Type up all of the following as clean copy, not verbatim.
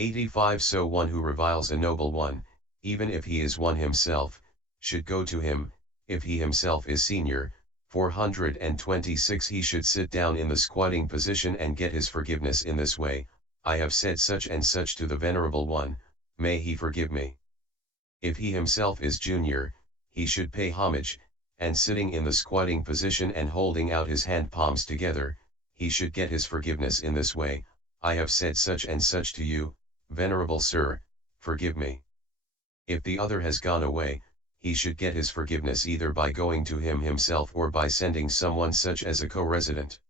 85 So one who reviles a noble one, even if he is one himself, should go to him, if he himself is senior. 426 He should sit down in the squatting position and get his forgiveness in this way: I have said such and such to the Venerable One, may he forgive me. If he himself is junior, he should pay homage, and sitting in the squatting position and holding out his hand palms together, he should get his forgiveness in this way: I have said such and such to you, Venerable Sir, forgive me. If the other has gone away, he should get his forgiveness either by going to him himself or by sending someone such as a co-resident.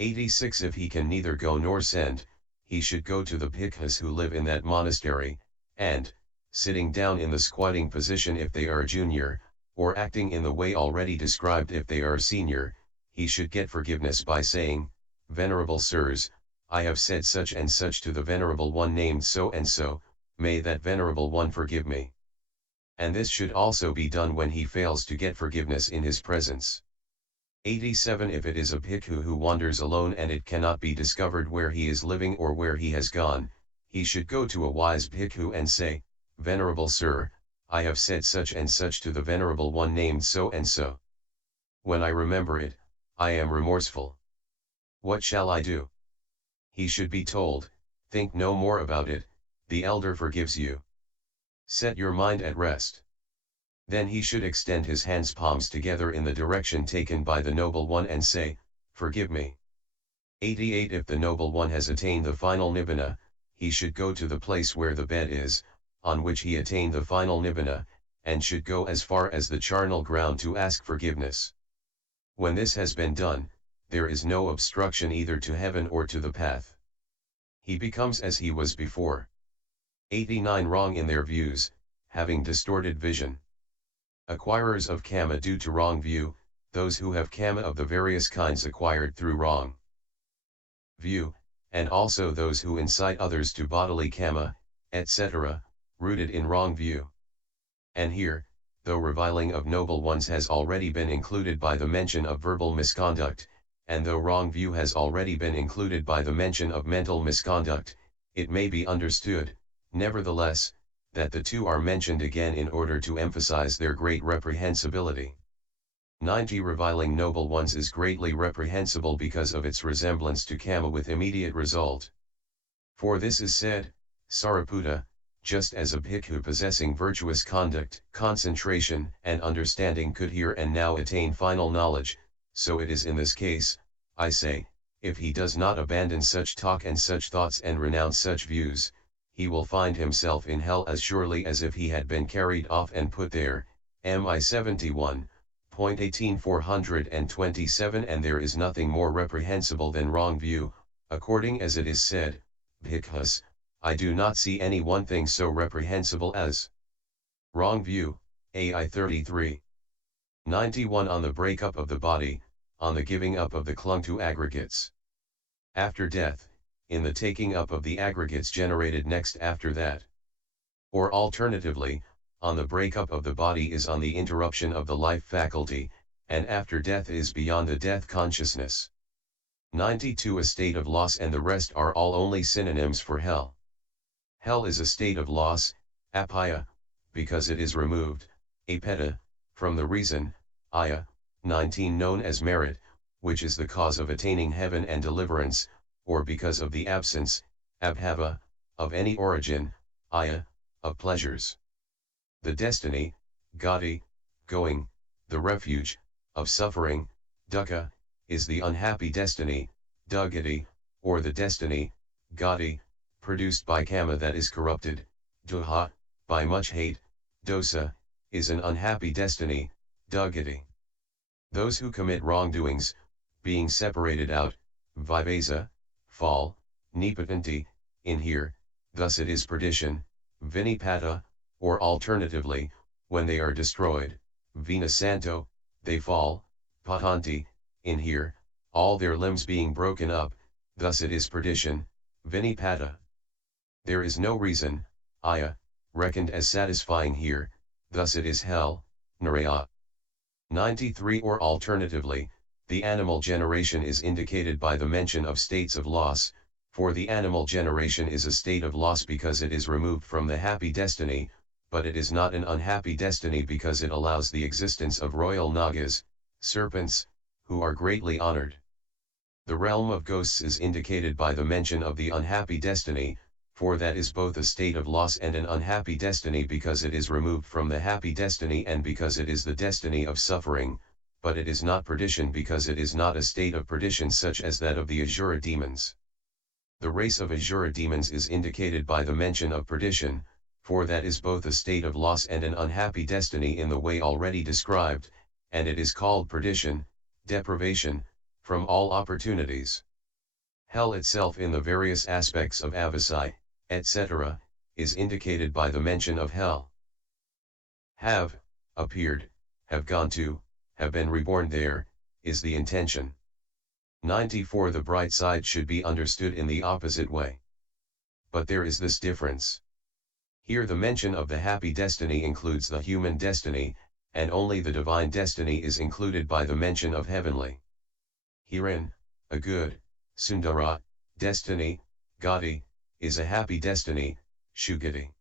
86 If he can neither go nor send, he should go to the bhikkhus who live in that monastery, and, sitting down in the squatting position if they are junior, or acting in the way already described if they are senior, he should get forgiveness by saying, Venerable Sirs, I have said such and such to the Venerable One named so and so, may that Venerable One forgive me. And this should also be done when he fails to get forgiveness in his presence. 87 If it is a bhikkhu who wanders alone and it cannot be discovered where he is living or where he has gone, he should go to a wise bhikkhu and say, Venerable Sir, I have said such and such to the Venerable One named so and so. When I remember it, I am remorseful. What shall I do? He should be told, think no more about it, the elder forgives you. Set your mind at rest. Then he should extend his hands palms together in the direction taken by the Noble One and say, forgive me. 88 If the Noble One has attained the final nibbana, he should go to the place where the bed is, on which he attained the final nibbana, and should go as far as the charnel ground to ask forgiveness. When this has been done, there is no obstruction either to heaven or to the path. He becomes as he was before. 89 Wrong in their views, having distorted vision. Acquirers of kamma due to wrong view, those who have kamma of the various kinds acquired through wrong view, and also those who incite others to bodily kamma, etc., rooted in wrong view. And here, though reviling of noble ones has already been included by the mention of verbal misconduct, and though wrong view has already been included by the mention of mental misconduct, it may be understood, nevertheless, that the two are mentioned again in order to emphasize their great reprehensibility. 90 Reviling noble ones is greatly reprehensible because of its resemblance to kamma with immediate result. For this is said, Sariputta, just as a bhikkhu possessing virtuous conduct, concentration, and understanding could here and now attain final knowledge, so it is in this case, I say, if he does not abandon such talk and such thoughts and renounce such views, he will find himself in hell as surely as if he had been carried off and put there. MI 71.18 427 And there is nothing more reprehensible than wrong view, according as it is said, Bhikkhus, I do not see any one thing so reprehensible as wrong view. AI 33. 91 On the breakup of the body, on the giving up of the clung to aggregates. After death, in the taking up of the aggregates generated next after that. Or alternatively, on the breakup of the body is on the interruption of the life faculty, and after death is beyond the death consciousness. 92 A state of loss and the rest are all only synonyms for hell. Hell is a state of loss, apaya, because it is removed, apeta, from the reason, aya, 19 known as merit, which is the cause of attaining heaven and deliverance, or because of the absence, abhava, of any origin, aya, of pleasures. The destiny, gati, going, the refuge, of suffering, dukkha, is the unhappy destiny, duggati, or the destiny, gati, produced by kamma that is corrupted, duha, by much hate, dosa, is an unhappy destiny, duggati. Those who commit wrongdoings, being separated out, vivesa, fall, nipatanti, in here, thus it is perdition, vinipata, or alternatively, when they are destroyed, vinasanto, they fall, patanti, in here, all their limbs being broken up, thus it is perdition, vinipata. There is no reason, aya, reckoned as satisfying here, thus it is hell, naraya. 93 Or alternatively, the animal generation is indicated by the mention of states of loss, For the animal generation is a state of loss because it is removed from the happy destiny, but it is not an unhappy destiny because it allows the existence of royal nagas, serpents, who are greatly honored. The realm of ghosts is indicated by the mention of the unhappy destiny, for that is both a state of loss and an unhappy destiny because it is removed from the happy destiny and because it is the destiny of suffering, but it is not perdition because it is not a state of perdition such as that of the Asura demons. The race of Asura demons is indicated by the mention of perdition, for that is both a state of loss and an unhappy destiny in the way already described, and it is called perdition, deprivation, from all opportunities. Hell itself in the various aspects of avasai, etc., is indicated by the mention of hell. Have appeared, have gone to, have been reborn there, is the intention. 94 The bright side should be understood in the opposite way. But there is this difference. Here the mention of the happy destiny includes the human destiny, and only the divine destiny is included by the mention of heavenly. Herein, a good, sundara, destiny, gati, is a happy destiny, shugati.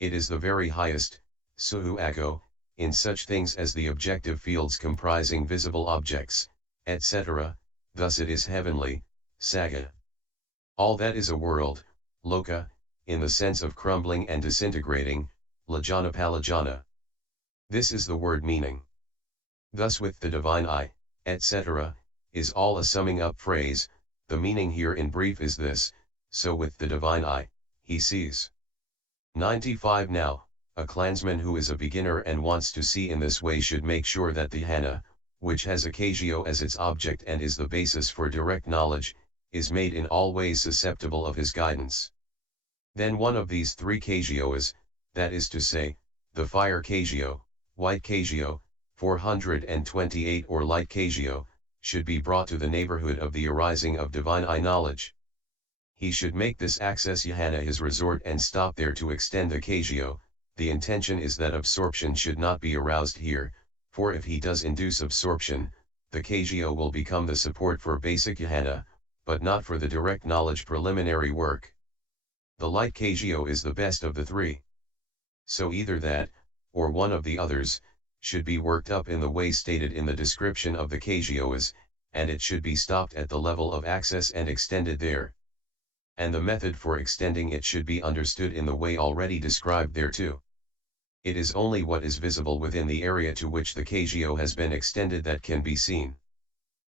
It is the very highest, suhuago, in such things as the objective fields comprising visible objects, etc., thus it is heavenly, saga. All that is a world, loka, in the sense of crumbling and disintegrating, lajana palajana. This is the word meaning. Thus with the divine I, etc., is all a summing up phrase. The meaning here in brief is this: so with the divine I, he sees. 95 Now, a clansman who is a beginner and wants to see in this way should make sure that the jhana, which has Akajio as its object and is the basis for direct knowledge, is made in all ways susceptible of his guidance. Then one of these three Kajioas, that is to say, the fire Kajio, white Kajio, 428 or light Kajio, should be brought to the neighborhood of the arising of divine I knowledge. He should make this access jhana his resort and stop there to extend the Kajio. The intention is that absorption should not be aroused here, for if he does induce absorption, the Kajio will become the support for basic jhana, but not for the direct knowledge preliminary work. The light Kajio is the best of the three. So either that, or one of the others, should be worked up in the way stated in the description of the Kajioas, and it should be stopped at the level of access and extended there. And the method for extending it should be understood in the way already described there too. It is only what is visible within the area to which the Kajio has been extended that can be seen.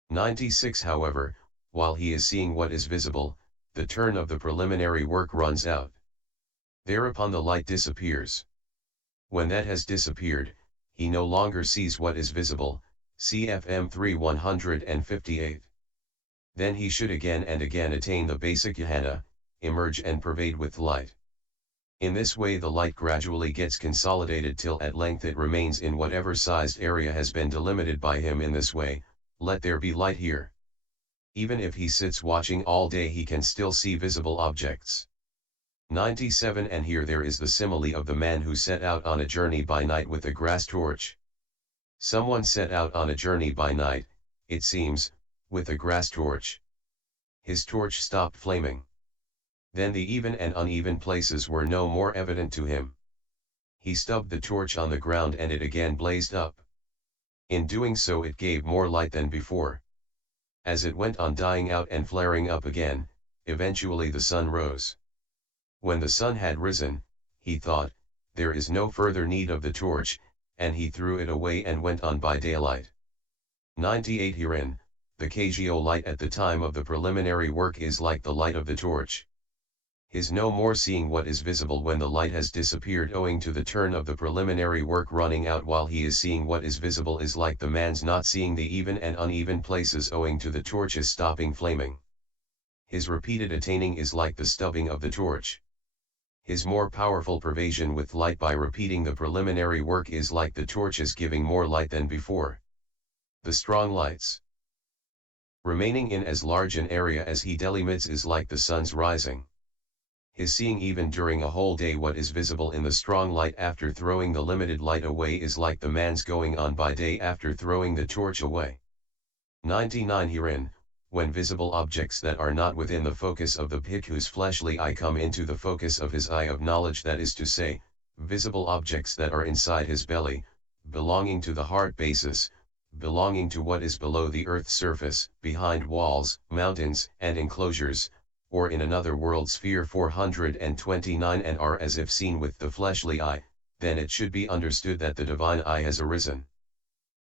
96 However, while he is seeing what is visible, the turn of the preliminary work runs out. Thereupon the light disappears. When that has disappeared, he no longer sees what is visible, CFM 3158. Then he should again and again attain the basic jhana, emerge and pervade with light. In this way the light gradually gets consolidated till at length it remains in whatever sized area has been delimited by him. In this way, let there be light here. Even if he sits watching all day he can still see visible objects. 97 And here there is the simile of the man who set out on a journey by night with a grass torch. Someone set out on a journey by night, it seems, with a grass torch. His torch stopped flaming. Then the even and uneven places were no more evident to him. He stubbed the torch on the ground and it again blazed up. In doing so it gave more light than before. As it went on dying out and flaring up again, eventually the sun rose. When the sun had risen, he thought, there is no further need of the torch, and he threw it away and went on by daylight. 98 Herein, the Kajio light at the time of the preliminary work is like the light of the torch. His no more seeing what is visible when the light has disappeared owing to the turn of the preliminary work running out while he is seeing what is visible is like the man's not seeing the even and uneven places owing to the torch's stopping flaming. His repeated attaining is like the stubbing of the torch. His more powerful pervasion with light by repeating the preliminary work is like the torch's giving more light than before. The strong lights remaining in as large an area as he delimits is like the sun's rising. His seeing even during a whole day what is visible in the strong light after throwing the limited light away is like the man's going on by day after throwing the torch away. 99 Herein, when visible objects that are not within the focus of the bhikkhu's fleshly eye come into the focus of his eye of knowledge, that is to say, visible objects that are inside his belly, belonging to the heart basis, belonging to what is below the earth's surface, behind walls, mountains, and enclosures, or in another world sphere 429, and are as if seen with the fleshly eye, then it should be understood that the divine eye has arisen.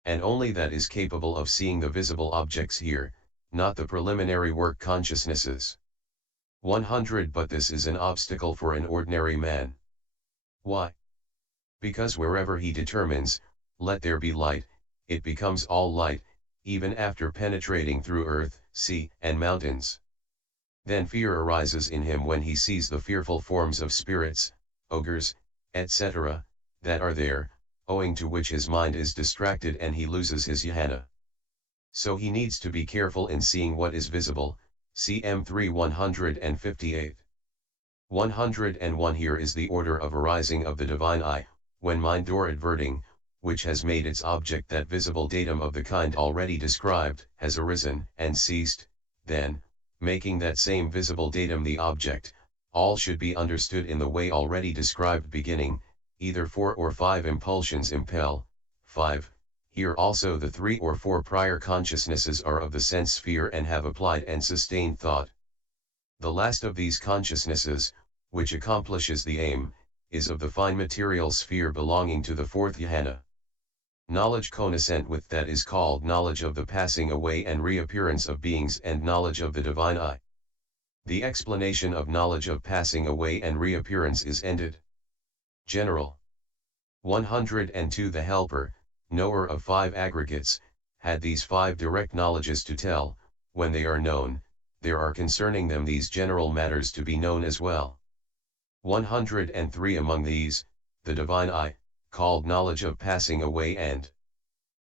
And only that is capable of seeing the visible objects here, not the preliminary work consciousnesses. 100. But this is an obstacle for an ordinary man. Why? Because wherever he determines, let there be light, it becomes all light, even after penetrating through earth, sea, and mountains. Then fear arises in him when he sees the fearful forms of spirits, ogres, etc., that are there, owing to which his mind is distracted and he loses his jhana. So he needs to be careful in seeing what is visible, cm 3 158. 101. Here is the order of arising of the divine eye, when mind or adverting, which has made its object that visible datum of the kind already described, has arisen and ceased, then, making that same visible datum the object, all should be understood in the way already described, beginning, either 4 or 5 impulsions impel, 5. Here also the 3 or 4 prior consciousnesses are of the sense sphere and have applied and sustained thought. The last of these consciousnesses, which accomplishes the aim, is of the fine material sphere belonging to the 4th jhana. Knowledge connascent with that is called knowledge of the passing away and reappearance of beings and knowledge of the divine eye. The explanation of knowledge of passing away and reappearance is ended. General. 102. The helper, knower of 5 aggregates, had these 5 direct knowledges to tell. When they are known, there are concerning them these general matters to be known as well. 103. Among these, the divine eye, called knowledge of passing away and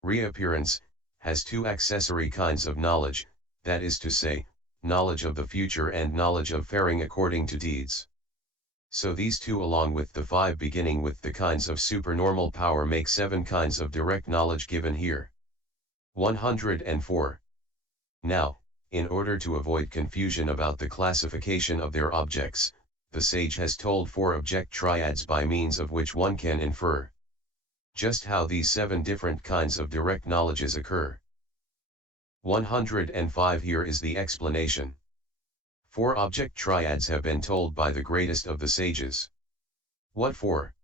reappearance, has 2 accessory kinds of knowledge, that is to say, knowledge of the future and knowledge of faring according to deeds. So these 2 along with the 5 beginning with the kinds of supernormal power make 7 kinds of direct knowledge given here. 104. Now, in order to avoid confusion about the classification of their objects, the sage has told 4 object triads by means of which one can infer just how these 7 different kinds of direct knowledges occur. 105. Here is the explanation. 4 object triads have been told by the greatest of the sages. What 4?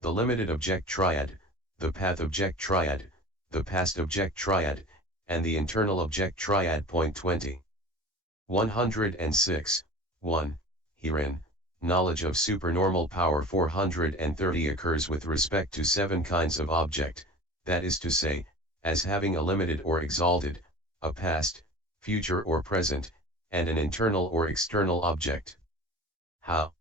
The limited object triad, the path object triad, the past object triad, and the internal object triad. 20. 106. 1. Herein, knowledge of supernormal power 430 occurs with respect to 7 kinds of object, that is to say, as having a limited or exalted, a past, future or present, and an internal or external object. How?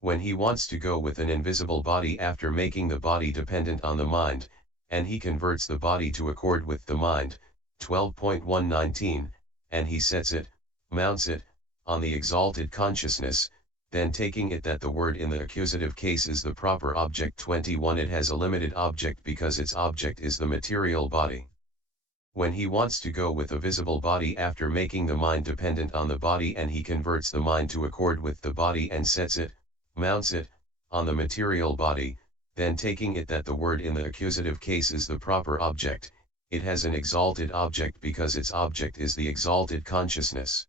When he wants to go with an invisible body after making the body dependent on the mind, and he converts the body to accord with the mind, 12.119, and he sets it, mounts it, on the exalted consciousness, then taking it that the word in the accusative case is the proper object. 21. It has a limited object because its object is the material body. When he wants to go with a visible body after making the mind dependent on the body and he converts the mind to accord with the body and sets it, mounts it, on the material body, then taking it that the word in the accusative case is the proper object, it has an exalted object because its object is the exalted consciousness.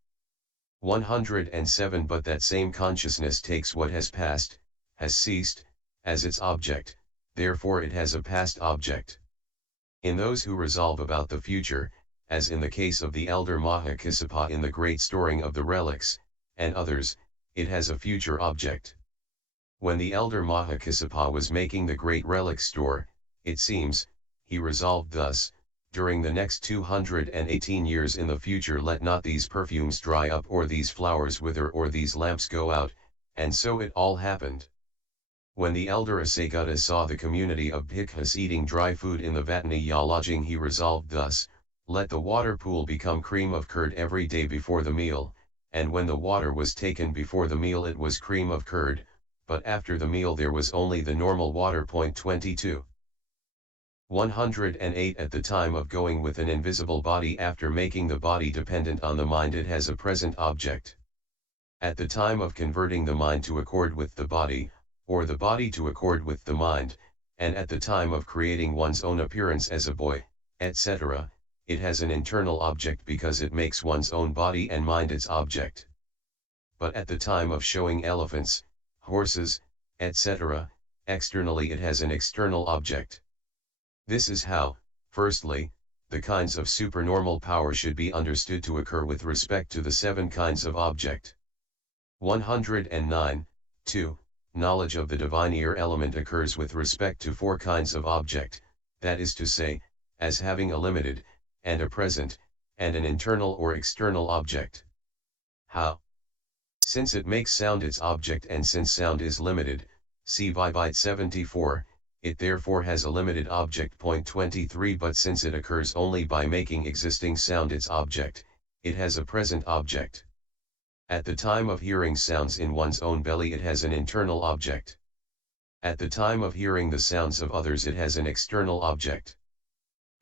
107. But that same consciousness takes what has passed, has ceased, as its object, therefore it has a past object. In those who resolve about the future, as in the case of the elder Mahakassapa in the great storing of the relics, and others, it has a future object. When the elder Mahakassapa was making the great relic store, it seems, he resolved thus, during the next 218 years in the future let not these perfumes dry up or these flowers wither or these lamps go out, and so it all happened. When the elder Asagutta saw the community of bhikkhus eating dry food in the Vataniya lodging, he resolved thus, let the water pool become cream of curd every day before the meal, and when the water was taken before the meal it was cream of curd, but after the meal there was only the normal water. 22. 108 At the time of going with an invisible body, after making the body dependent on the mind, it has a present object. At the time of converting the mind to accord with the body, or the body to accord with the mind, and at the time of creating one's own appearance as a boy, etc., it has an internal object because it makes one's own body and mind its object. But at the time of showing elephants, horses, etc., externally it has an external object. This is how, firstly, the kinds of supernormal power should be understood to occur with respect to the 7 kinds of object. 109. 2. Knowledge of the divine ear element occurs with respect to 4 kinds of object, that is to say, as having a limited, and a present, and an internal or external object. How? Since it makes sound its object, and since sound is limited, see Vibite 74, it therefore has a limited object. 23 But since it occurs only by making existing sound its object, it has a present object. At the time of hearing sounds in one's own belly, it has an internal object. At the time of hearing the sounds of others, it has an external object.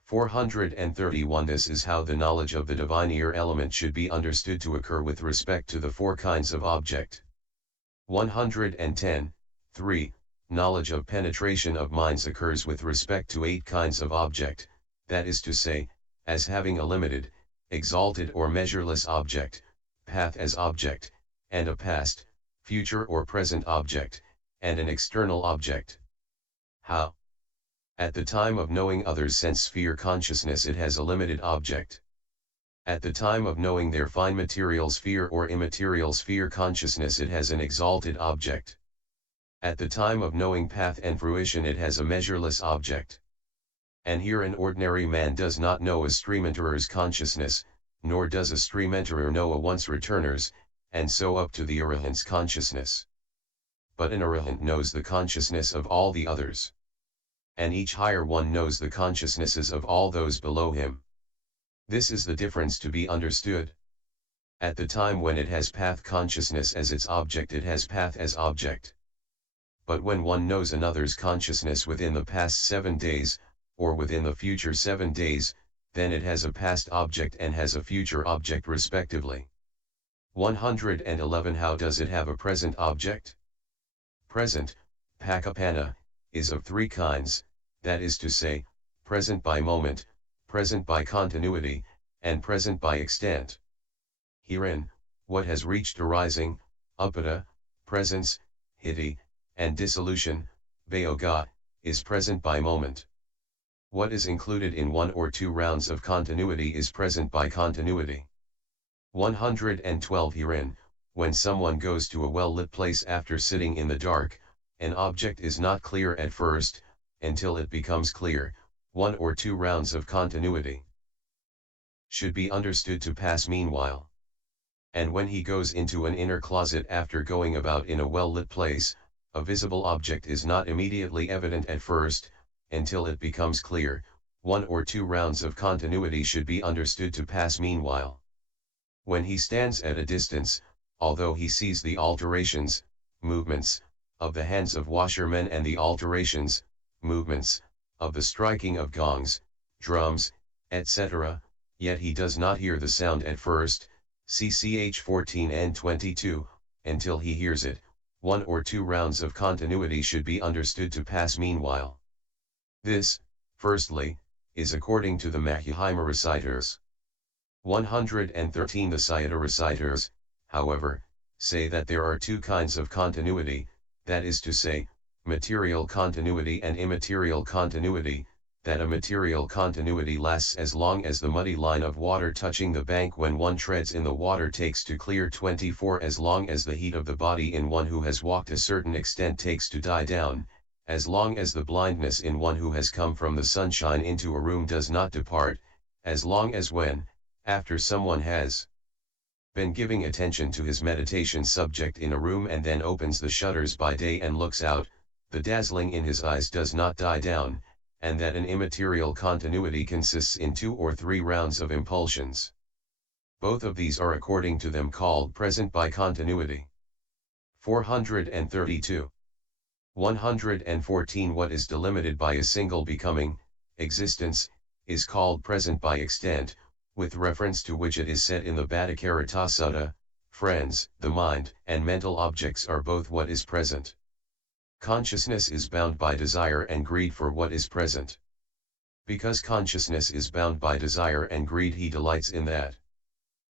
431 This is how the knowledge of the divine ear element should be understood to occur with respect to the 4 kinds of object. 110. 3. Knowledge of penetration of minds occurs with respect to 8 kinds of object, that is to say, as having a limited, exalted or measureless object, path as object, and a past, future or present object, and an external object. How? At the time of knowing others' sense sphere consciousness, it has a limited object. At the time of knowing their fine material sphere or immaterial sphere consciousness, it has an exalted object. At the time of knowing path and fruition, it has a measureless object. And here an ordinary man does not know a stream enterer's consciousness, nor does a stream enterer know a once returner's, and so up to the arahant's consciousness. But an arahant knows the consciousness of all the others. And each higher one knows the consciousnesses of all those below him. This is the difference to be understood. At the time when it has path consciousness as its object, it has path as object. But when one knows another's consciousness within the past 7 days, or within the future 7 days, then it has a past object and has a future object respectively. 111 How does it have a present object? Present, Pakapana, is of 3 kinds, that is to say, present by moment, present by continuity, and present by extent. Herein, what has reached arising, upada, presence, hiti, and dissolution, Bhayoga, is present by moment. What is included in 1 or 2 rounds of continuity is present by continuity. 112 Herein, when someone goes to a well-lit place after sitting in the dark, an object is not clear at first, until it becomes clear. 1 or 2 rounds of continuity should be understood to pass meanwhile. And when he goes into an inner closet after going about in a well-lit place, a visible object is not immediately evident at first, until it becomes clear. 1 or 2 rounds of continuity should be understood to pass meanwhile. When he stands at a distance, although he sees the alterations, movements, of the hands of washermen and the alterations, movements, of the striking of gongs, drums, etc., yet he does not hear the sound at first, CCH 14 and 22, until he hears it. 1 or 2 rounds of continuity should be understood to pass meanwhile. This, firstly, is according to the Mahihima reciters. 113 The Sayata reciters, however, say that there are 2 kinds of continuity, that is to say, material continuity and immaterial continuity, that a material continuity lasts as long as the muddy line of water touching the bank when one treads in the water takes to clear. 24 As long as the heat of the body in one who has walked a certain extent takes to die down, as long as the blindness in one who has come from the sunshine into a room does not depart, as long as when, after someone has been giving attention to his meditation subject in a room and then opens the shutters by day and looks out, the dazzling in his eyes does not die down, and that an immaterial continuity consists in 2 or 3 rounds of impulsions. Both of these are according to them called present by continuity. 432. 114 What is delimited by a single becoming, existence, is called present by extent, with reference to which it is said in the Bhadantácariya Sutta, friends, the mind and mental objects are both what is present. Consciousness is bound by desire and greed for what is present. Because consciousness is bound by desire and greed, he delights in that.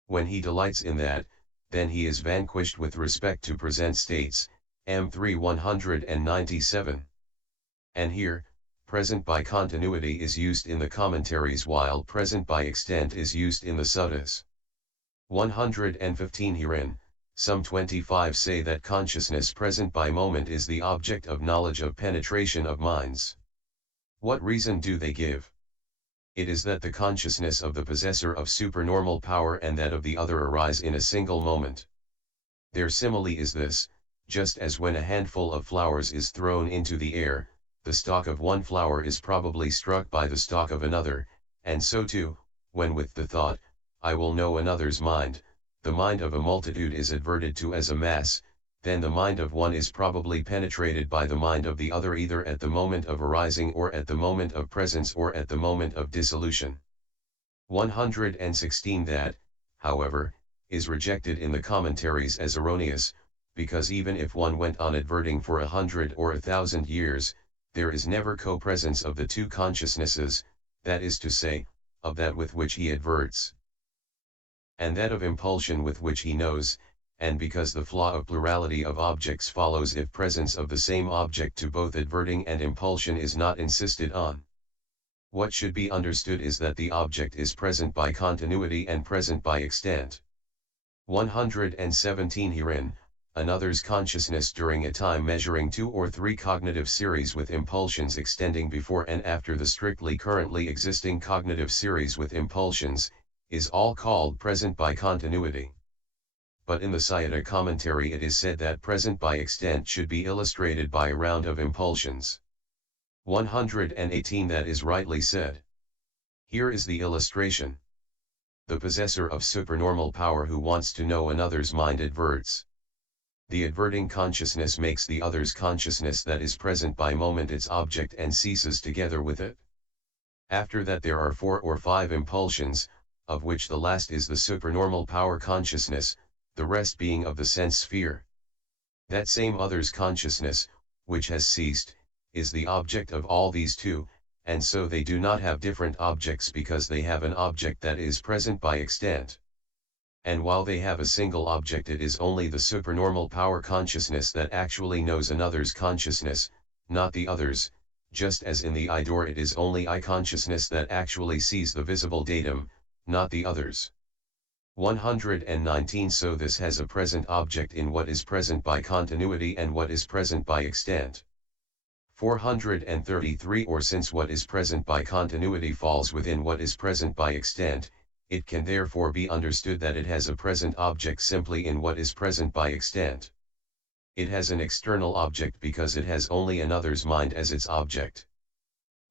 When he delights in that, then he is vanquished with respect to present states, M3 197. And here, present by continuity is used in the commentaries while present by extent is used in the suttas. 115 Herein, some 25 say that consciousness present by moment is the object of knowledge of penetration of minds. What reason do they give? It is that the consciousness of the possessor of supernormal power and that of the other arise in a single moment. Their simile is this: just as when a handful of flowers is thrown into the air, the stalk of one flower is probably struck by the stalk of another, and so too, when with the thought, I will know another's mind, the mind of a multitude is adverted to as a mass, then the mind of one is probably penetrated by the mind of the other either at the moment of arising or at the moment of presence or at the moment of dissolution. 116 That, however, is rejected in the commentaries as erroneous, because even if one went on adverting for 100 or 1,000 years, there is never co-presence of the two consciousnesses, that is to say, of that with which he adverts, and that of impulsion with which he knows, and because the flaw of plurality of objects follows if presence of the same object to both adverting and impulsion is not insisted on. What should be understood is that the object is present by continuity and present by extent. 117 Herein, another's consciousness during a time measuring 2 or 3 cognitive series with impulsions extending before and after the strictly currently existing cognitive series with impulsions, is all called present by continuity. But in the Sayadaw commentary it is said that present by extent should be illustrated by a round of impulsions. 118 That is rightly said. Here is the illustration. The possessor of supernormal power who wants to know another's mind adverts. The adverting consciousness makes the other's consciousness that is present by moment its object and ceases together with it. After that there are 4 or 5 impulsions, of which the last is the supernormal power consciousness, the rest being of the sense sphere. That same other's consciousness, which has ceased, is the object of all these two, and so they do not have different objects because they have an object that is present by extent. And while they have a single object, it is only the supernormal power consciousness that actually knows another's consciousness, not the others, just as in the I door it is only I consciousness that actually sees the visible datum, not the others. 119 So this has a present object in what is present by continuity and what is present by extent. 433 Or since what is present by continuity falls within what is present by extent, it can therefore be understood that it has a present object simply in what is present by extent. It has an external object because it has only another's mind as its object.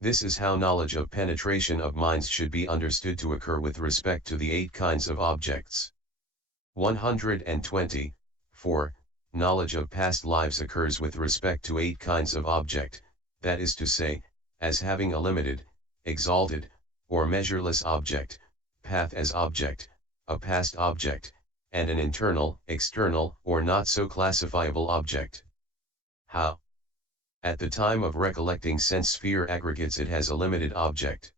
This is how knowledge of penetration of minds should be understood to occur with respect to the 8 kinds of objects. 120. 4. Knowledge of past lives occurs with respect to 8 kinds of object, that is to say, as having a limited, exalted, or measureless object, path as object, a past object, and an internal, external, or not so classifiable object. How? At the time of recollecting sense sphere aggregates it has a limited object.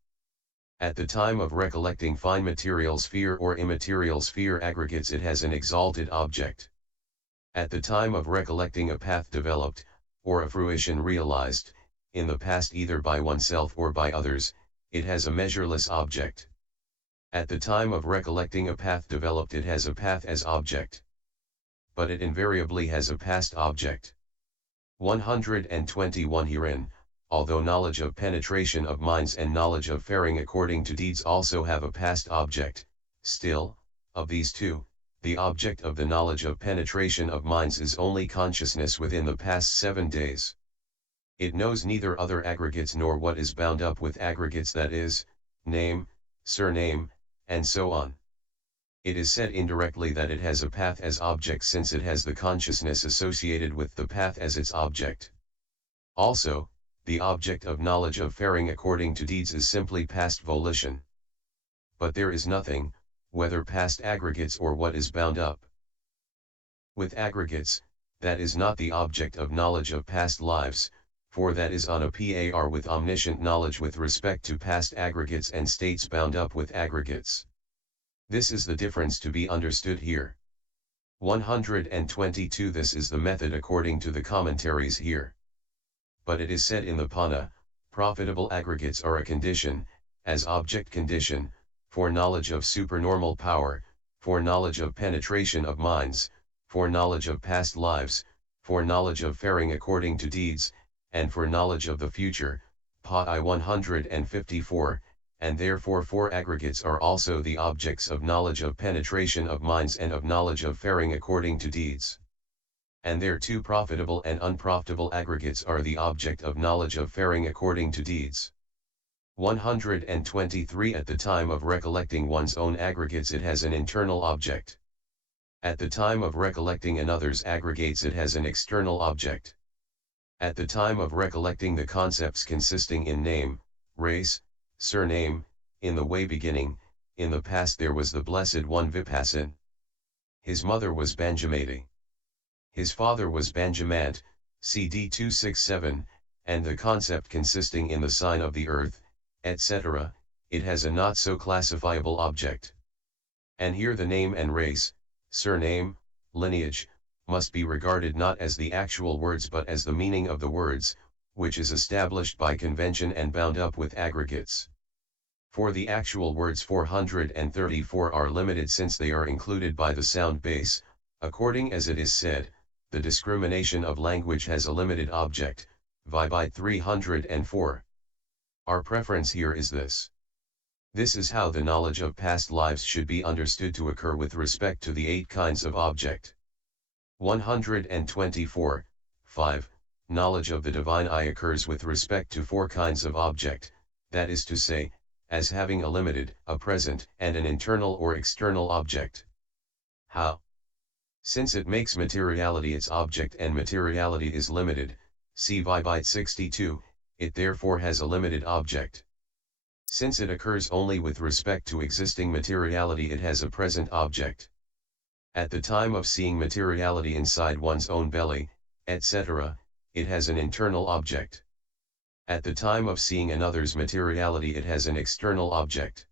At the time of recollecting fine material sphere or immaterial sphere aggregates it has an exalted object. At the time of recollecting a path developed, or a fruition realized, in the past either by oneself or by others, it has a measureless object. At the time of recollecting a path developed it has a path as object. But it invariably has a past object. 121 Herein, although knowledge of penetration of minds and knowledge of faring according to deeds also have a past object, still, of these two, the object of the knowledge of penetration of minds is only consciousness within the past 7 days. It knows neither other aggregates nor what is bound up with aggregates, that is, name, surname, and so on. It is said indirectly that it has a path as object since it has the consciousness associated with the path as its object. Also, the object of knowledge of faring according to deeds is simply past volition. But there is nothing, whether past aggregates or what is bound up with aggregates, that is not the object of knowledge of past lives, for that is on a par with omniscient knowledge with respect to past aggregates and states bound up with aggregates. This is the difference to be understood here. 122 This is the method according to the commentaries here. But it is said in the Pana, profitable aggregates are a condition, as object condition, for knowledge of supernormal power, for knowledge of penetration of minds, for knowledge of past lives, for knowledge of faring according to deeds, and for knowledge of the future, Pa 154, and therefore four aggregates are also the objects of knowledge of penetration of minds and of knowledge of faring according to deeds. And their two profitable and unprofitable aggregates are the object of knowledge of faring according to deeds. 123 At the time of recollecting one's own aggregates it has an internal object. At the time of recollecting another's aggregates it has an external object. At the time of recollecting the concepts consisting in name, race, surname, in the way beginning, in the past there was the Blessed One Vipassin. His mother was Banjamati. His father was Banjamant, CD 267, and the concept consisting in the sign of the earth, etc., it has a not so classifiable object. And here the name and race, surname, lineage, must be regarded not as the actual words but as the meaning of the words, which is established by convention and bound up with aggregates. For the actual words 434 are limited since they are included by the sound base, according as it is said, the discrimination of language has a limited object, by 304. Our preference here is this. This is how the knowledge of past lives should be understood to occur with respect to the 8 kinds of object. 124, 5. Knowledge of the divine I occurs with respect to 4 kinds of object, that is to say, as having a limited, a present, and an internal or external object. How? Since it makes materiality its object and materiality is limited, see Vibite 62, it therefore has a limited object. Since it occurs only with respect to existing materiality it has a present object. At the time of seeing materiality inside one's own belly, etc., it has an internal object. At the time of seeing another's materiality it has an external object.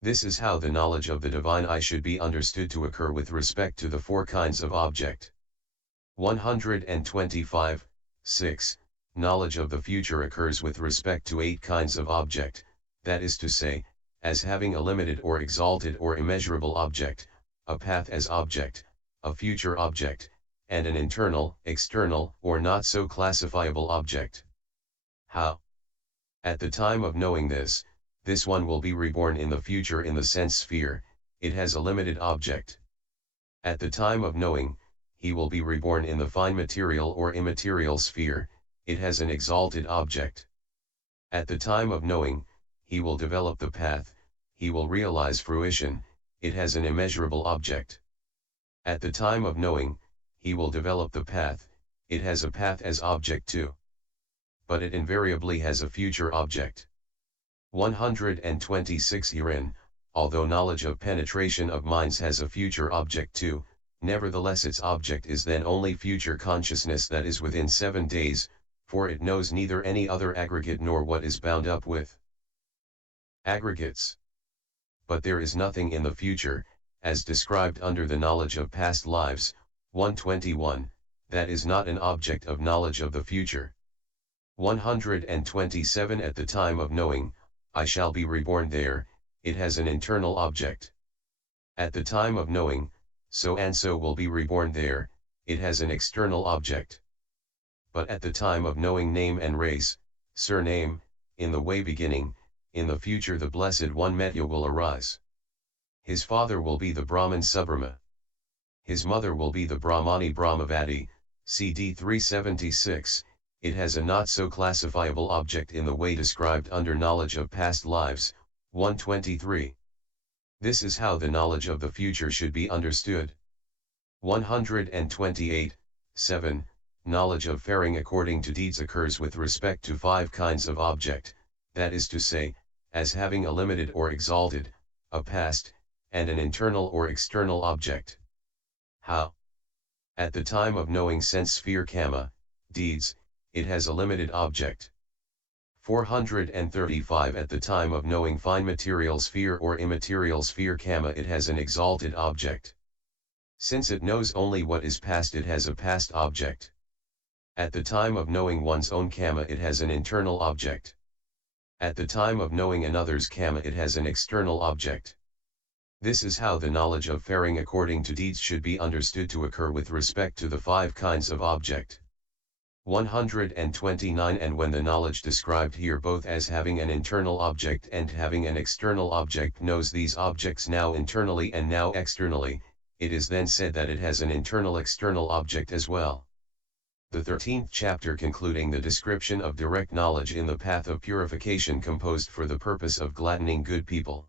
This is how the knowledge of the divine I should be understood to occur with respect to the 4 kinds of object. 125, 6. Knowledge of the future occurs with respect to 8 kinds of object, that is to say, as having a limited or exalted or immeasurable object, a path as object, a future object, and an internal, external, or not so classifiable object. How? At the time of knowing this one will be reborn in the future in the sense sphere, it has a limited object. At the time of knowing, he will be reborn in the fine material or immaterial sphere, it has an exalted object. At the time of knowing, he will develop the path, he will realize fruition, it has an immeasurable object. At the time of knowing, he will develop the path, it has a path as object too. But it invariably has a future object. 126 Herein, although knowledge of penetration of minds has a future object too, nevertheless its object is then only future consciousness that is within 7 days, for it knows neither any other aggregate nor what is bound up with aggregates. But there is nothing in the future, as described under the knowledge of past lives, 121, that is not an object of knowledge of the future. 127 At the time of knowing, I shall be reborn there, it has an internal object. At the time of knowing, so and so will be reborn there, it has an external object. But at the time of knowing name and race, surname, in the way beginning, in the future the Blessed One Metya will arise. His father will be the Brahman Subrahma. His mother will be the Brahmani Brahmavati, CD 376. It has a not so classifiable object in the way described under knowledge of past lives, 123. This is how the knowledge of the future should be understood. 128, 7. knowledge of faring according to deeds occurs with respect to 5 kinds of object, that is to say, as having a limited or exalted, a past, and an internal or external object. How? At the time of knowing sense sphere kamma, deeds, it has a limited object. 435 At the time of knowing fine material sphere or immaterial sphere kamma, it has an exalted object. Since it knows only what is past, it has a past object. At the time of knowing one's own kamma, it has an internal object. At the time of knowing another's kamma, it has an external object. This is how the knowledge of faring according to deeds should be understood to occur with respect to the 5 kinds of object. 129 And when the knowledge described here both as having an internal object and having an external object knows these objects now internally and now externally, it is then said that it has an internal external object as well. The 13th chapter concluding the description of direct knowledge in the path of purification composed for the purpose of gladdening good people.